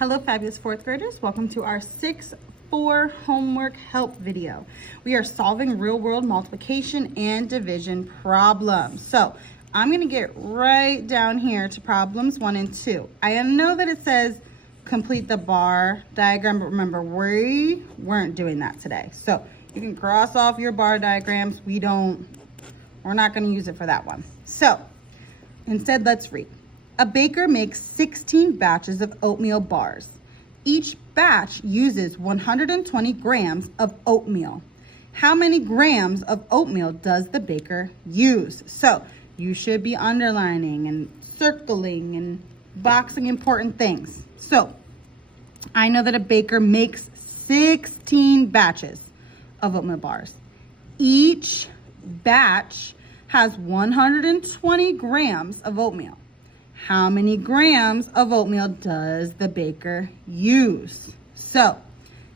Hello, fabulous fourth graders. Welcome to our 6-4 homework help video. We are solving real-world multiplication and division problems. So I'm going to get right down here to problems 1 and 2. I know that it says complete the bar diagram, but remember, we weren't doing that today. So you can cross off your bar diagrams. We're not going to use it for that one. So instead, let's read. A baker makes 16 batches of oatmeal bars. Each batch uses 120 grams of oatmeal. How many grams of oatmeal does the baker use? So you should be underlining and circling and boxing important things. So I know that a baker makes 16 batches of oatmeal bars. Each batch has 120 grams of oatmeal. How many grams of oatmeal does the baker use? So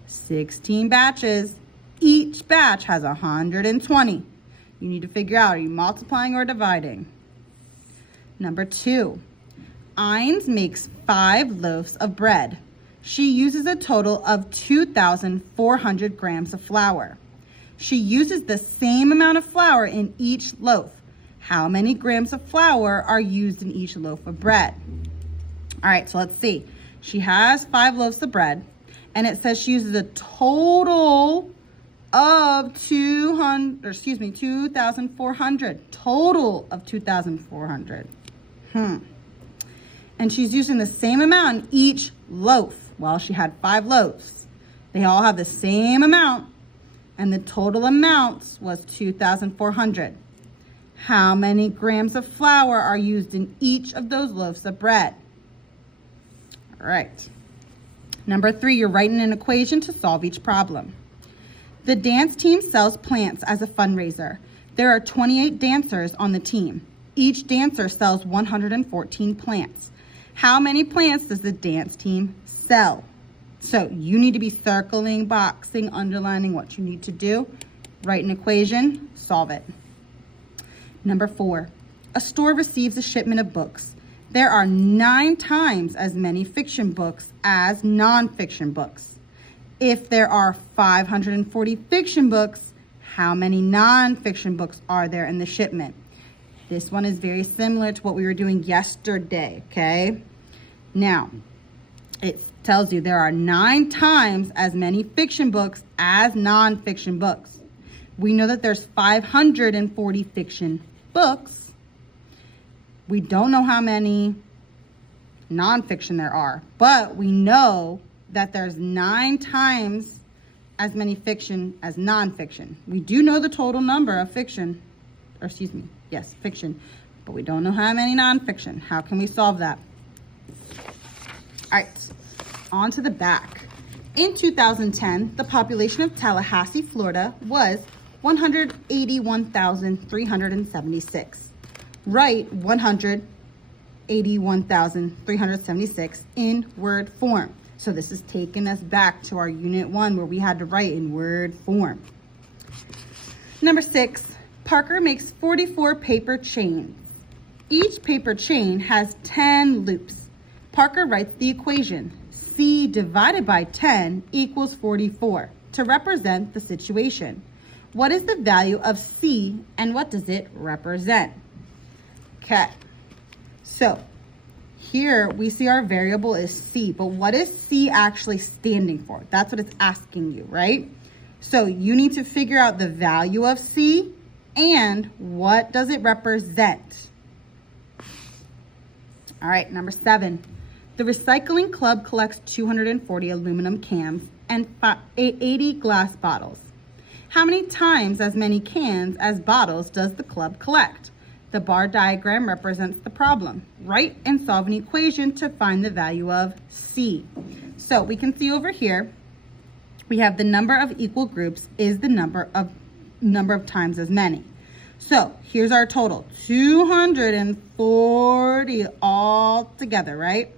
16 batches, each batch has 120. You need to figure out, are you multiplying or dividing? Number 2, Ines makes 5 loaves of bread. She uses a total of 2,400 grams of flour. She uses the same amount of flour in each loaf. How many grams of flour are used in each loaf of bread? All right, so let's see. She has 5 loaves of bread, and it says she uses a total of 2,400. Total of 2,400. And she's using the same amount in each loaf. Well, she had 5 loaves. They all have the same amount, and the total amount was 2,400. How many grams of flour are used in each of those loaves of bread? All right. Number 3, you're writing an equation to solve each problem. The dance team sells plants as a fundraiser. There are 28 dancers on the team. Each dancer sells 114 plants. How many plants does the dance team sell? So you need to be circling, boxing, underlining what you need to do. Write an equation, solve it. Number 4, a store receives a shipment of books. There are 9 times as many fiction books as nonfiction books. If there are 540 fiction books, how many nonfiction books are there in the shipment? This one is very similar to what we were doing yesterday, okay? Now, it tells you there are 9 times as many fiction books as nonfiction books. We know that there's 540 fiction books. We don't know how many nonfiction there are, but we know that there's 9 times as many fiction as nonfiction. We do know the total number of fiction, fiction, but we don't know how many nonfiction. How can we solve that? All right, on to the back. In 2010, the population of Tallahassee, Florida was 181,376. Write 181,376 in word form. So this is taking us back to our unit 1 where we had to write in word form. Number 6, Parker makes 44 paper chains. Each paper chain has 10 loops. Parker writes the equation, C divided by 10 equals 44 to represent the situation. What is the value of C and what does it represent? Okay, so here we see our variable is C, but what is C actually standing for? That's what it's asking you, right? So you need to figure out the value of C and what does it represent? All right, number 7. The recycling club collects 240 aluminum cans and 80 glass bottles. How many times as many cans as bottles does the club collect? The bar diagram represents the problem. Write and solve an equation to find the value of C. So we can see over here, we have the number of equal groups is the number of times as many. So here's our total, 240 all together, right?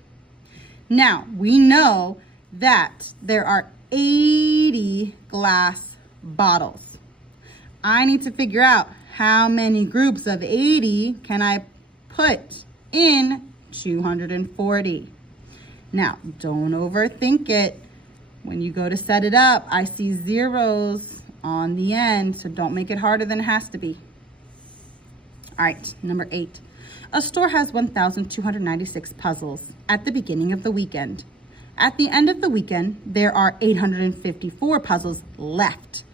Now we know that there are 80 glass bottles. I need to figure out how many groups of 80 can I put in 240. Now, don't overthink it. When you go to set it up, I see zeros on the end, so don't make it harder than it has to be. All right, number 8. A store has 1,296 puzzles at the beginning of the weekend. At the end of the weekend, there are 854 puzzles left.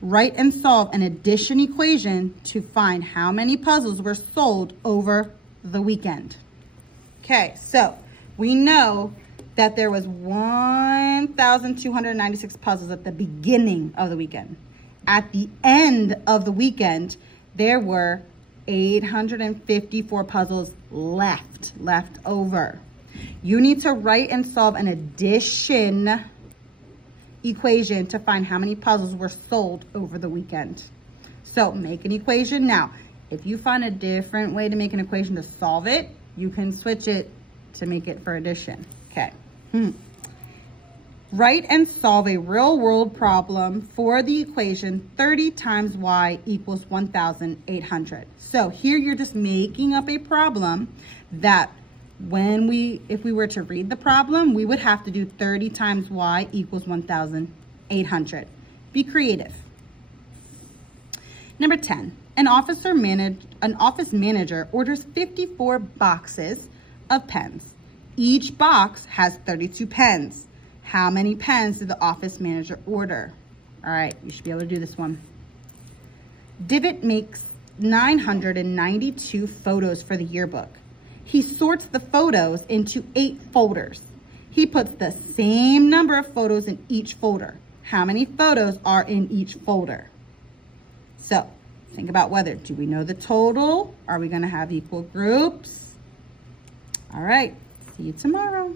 Write and solve an addition equation to find how many puzzles were sold over the weekend. Okay, so we know that there was 1,296 puzzles at the beginning of the weekend. At the end of the weekend, there were 854 puzzles left over. You need to write and solve an addition equation to find how many puzzles were sold over the weekend. So make an equation. Now, if you find a different way to make an equation to solve it, you can switch it to make it for addition. Okay. Write and solve a real world problem for the equation 30 times y equals 1,800. So here you're just making up a problem that if we were to read the problem, we would have to do 30 times y equals 1,800. Be creative. Number 10, an office manager orders 54 boxes of pens. Each box has 32 pens. How many pens did the office manager order? All right, you should be able to do this one. Divot makes 992 photos for the yearbook. He sorts the photos into 8 folders. He puts the same number of photos in each folder. How many photos are in each folder? So think about whether, do we know the total? Are we going to have equal groups? All right, see you tomorrow.